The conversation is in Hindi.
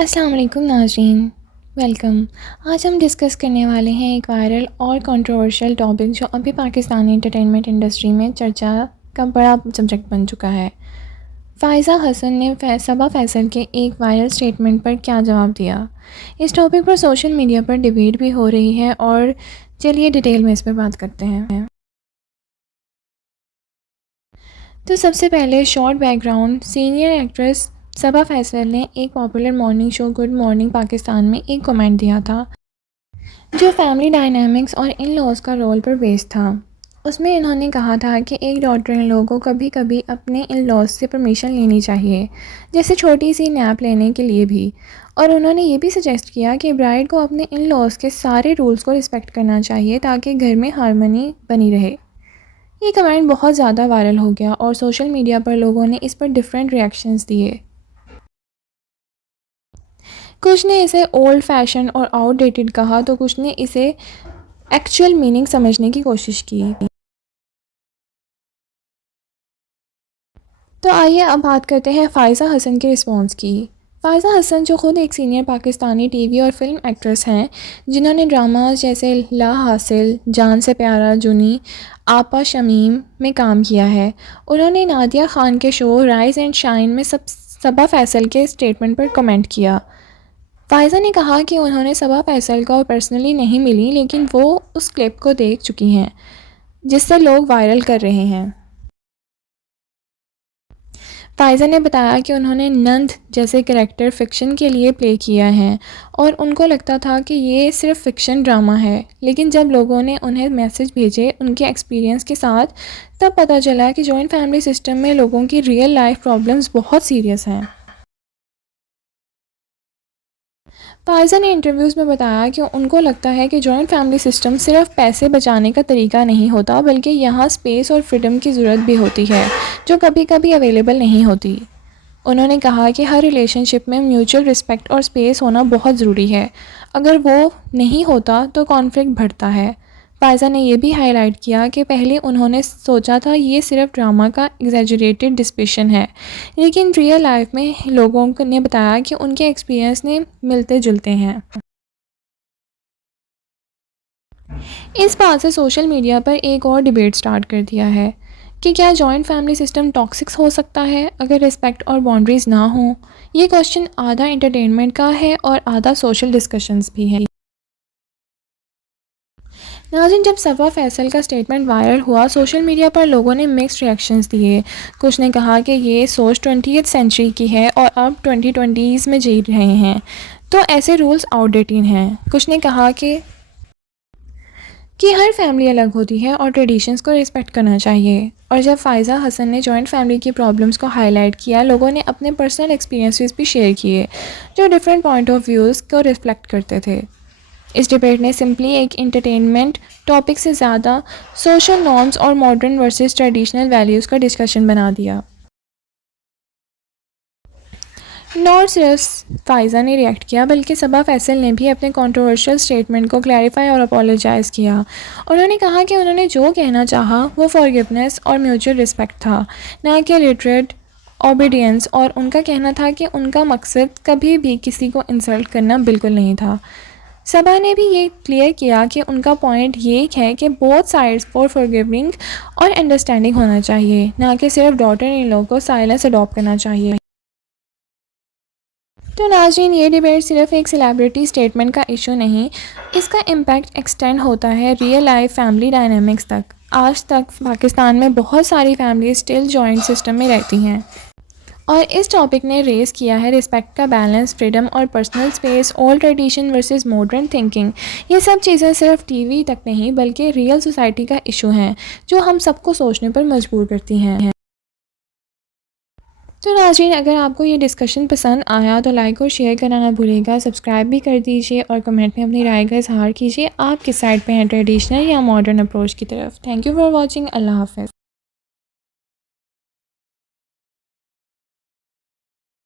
अस्सलाम वालेकुम नाज़रीन, वेलकम। आज हम डिस्कस करने वाले हैं एक वायरल और कंट्रोवर्शियल टॉपिक जो अभी पाकिस्तानी एंटरटेनमेंट इंडस्ट्री में चर्चा का बड़ा सब्जेक्ट बन चुका है। फ़ाइज़ा हसन ने सबा फैसल के एक वायरल स्टेटमेंट पर क्या जवाब दिया। इस टॉपिक पर सोशल मीडिया पर डिबेट भी हो रही है और चलिए डिटेल में इस पर बात करते हैं। तो सबसे पहले शॉर्ट बैकग्राउंड। सीनियर एक्ट्रेस सबा फैसल ने एक popular morning show good morning Pakistan में एक कमेंट दिया था जो फैमिली डायनामिक्स और इन लॉज का रोल पर बेस्ड था। उसमें इन्होंने कहा था कि एक डॉटर इन लॉ को कभी कभी अपने इन लॉज से परमिशन लेनी चाहिए, जैसे छोटी सी नैप लेने के लिए भी। और उन्होंने ये भी सजेस्ट किया कि ब्राइड को अपने इन लॉज के सारे रूल्स को रिस्पेक्ट करना चाहिए ताकि घर में हारमोनी बनी रहे। ये कमेंट बहुत ज़्यादा वायरल हो गया और सोशल मीडिया पर लोगों ने इस पर डिफरेंट रिएक्शंस दिए। कुछ ने इसे ओल्ड फैशन और आउटडेटेड कहा तो कुछ ने इसे एक्चुअल मीनिंग समझने की कोशिश की। तो आइए अब बात करते हैं फ़ाइज़ा हसन के रिस्पॉन्स की। फ़ाइज़ा हसन जो ख़ुद एक सीनियर पाकिस्तानी टीवी और फिल्म एक्ट्रेस हैं, जिन्होंने ड्रामाज जैसे ला हासिल, जान से प्यारा, जुनी, आपा शमीम में काम किया है। उन्होंने नादिया ख़ान के शो राइज एंड शाइन में सबा फैसल के स्टेटमेंट पर कमेंट किया। फ़ाइज़ा ने कहा कि उन्होंने सबा फैसल को पर्सनली नहीं मिली, लेकिन वो उस क्लिप को देख चुकी हैं जिससे लोग वायरल कर रहे हैं। फ़ाइज़ा ने बताया कि उन्होंने नंद जैसे कैरेक्टर फ़िक्शन के लिए प्ले किया है और उनको लगता था कि ये सिर्फ फ़िक्शन ड्रामा है, लेकिन जब लोगों ने उन्हें मैसेज भेजे उनके एक्सपीरियंस के साथ, तब पता चला कि जॉइंट फैमिली सिस्टम में लोगों की रियल लाइफ प्रॉब्लम्स बहुत सीरियस हैं। फ़ाइज़ा ने इंटरव्यूज़ में बताया कि उनको लगता है कि जॉइंट फैमिली सिस्टम सिर्फ पैसे बचाने का तरीका नहीं होता, बल्कि यहाँ स्पेस और फ्रीडम की ज़रूरत भी होती है जो कभी कभी अवेलेबल नहीं होती। उन्होंने कहा कि हर रिलेशनशिप में म्यूचुअल रिस्पेक्ट और स्पेस होना बहुत ज़रूरी है। अगर वो नहीं होता तो कॉन्फ्लिक्ट बढ़ता है। फ़ाइज़ा ने यह भी हाईलाइट किया कि पहले उन्होंने सोचा था ये सिर्फ ड्रामा का एग्जैजरेटेड डिस्क्रिप्शन है, लेकिन रियल लाइफ में लोगों ने बताया कि उनके एक्सपीरियंस ने मिलते जुलते हैं। इस बात से सोशल मीडिया पर एक और डिबेट स्टार्ट कर दिया है कि क्या जॉइंट फैमिली सिस्टम टॉक्सिक हो सकता है अगर रिस्पेक्ट और बाउंड्रीज़ ना हो। ये क्वेश्चन आधा एंटरटेनमेंट का है और आधा सोशल डिस्कशंस भी है। नाज़रीन, जब सबा फैसल का स्टेटमेंट वायरल हुआ, सोशल मीडिया पर लोगों ने मिक्स्ड रिएक्शंस दिए। कुछ ने कहा कि ये सोच 20th सेंचुरी की है और अब 2020s में जी रहे हैं, तो ऐसे रूल्स आउटडेटेड हैं। कुछ ने कहा कि हर फैमिली अलग होती है और ट्रेडिशंस को रिस्पेक्ट करना चाहिए। और जब फ़ाइज़ा हसन ने जॉइंट फैमिली की प्रॉब्लम्स को हाईलाइट किया, लोगों ने अपने पर्सनल एक्सपीरियंसेस भी शेयर किए जो डिफरेंट पॉइंट ऑफ व्यूज़ को रिफ्लेक्ट करते थे। इस डिबेट ने सिंपली एक इंटरटेनमेंट टॉपिक से ज़्यादा सोशल नॉर्म्स और मॉडर्न वर्सेस ट्रेडिशनल वैल्यूज़ का डिस्कशन बना दिया। नॉट सिर्फ फ़ाइज़ा ने रिएक्ट किया, बल्कि सबा फैसल ने भी अपने कंट्रोवर्शियल स्टेटमेंट को क्लैरिफाई और अपोलोजाइज़ किया। उन्होंने कहा कि उन्होंने जो कहना चाहा वो फॉरगिवनेस और म्यूचुअल रिस्पेक्ट था, ना कि लिटरेट ओबीडियंस। और उनका कहना था कि उनका मकसद कभी भी किसी को इंसल्ट करना बिल्कुल नहीं था। सबा ने भी ये क्लियर किया कि उनका पॉइंट ये है कि बोथ साइड्स फॉर फॉरगिविंग और अंडरस्टैंडिंग होना चाहिए, ना कि सिर्फ डॉटर इन लॉ को साइलेंस अडॉप्ट करना चाहिए। तो नाज़रीन, ये डिबेट सिर्फ एक सेलिब्रिटी स्टेटमेंट का इशू नहीं, इसका इम्पैक्ट एक्सटेंड होता है रियल लाइफ फैमिली डायनामिक्स तक। आज तक पाकिस्तान में बहुत सारी फैमिली स्टिल जॉइंट सिस्टम में रहती हैं और इस टॉपिक ने रेज़ किया है रिस्पेक्ट का बैलेंस, फ्रीडम और personal space, old tradition versus modern thinking. ये सब चीज़ें सिर्फ टीवी तक नहीं बल्कि रियल सोसाइटी का इशू हैं जो हम सबको सोचने पर मजबूर करती हैं। तो नाज़रीन, अगर आपको ये डिस्कशन पसंद आया तो लाइक और शेयर करना ना भूलिएगा, सब्सक्राइब भी कर दीजिए और कमेंट में अपनी राय का इजहार कीजिए। आप किस साइड पे हैं, ट्रेडिशनल या मॉडर्न अप्रोच की तरफ। Thank you for watching. अल्लाह हाफ़िज़।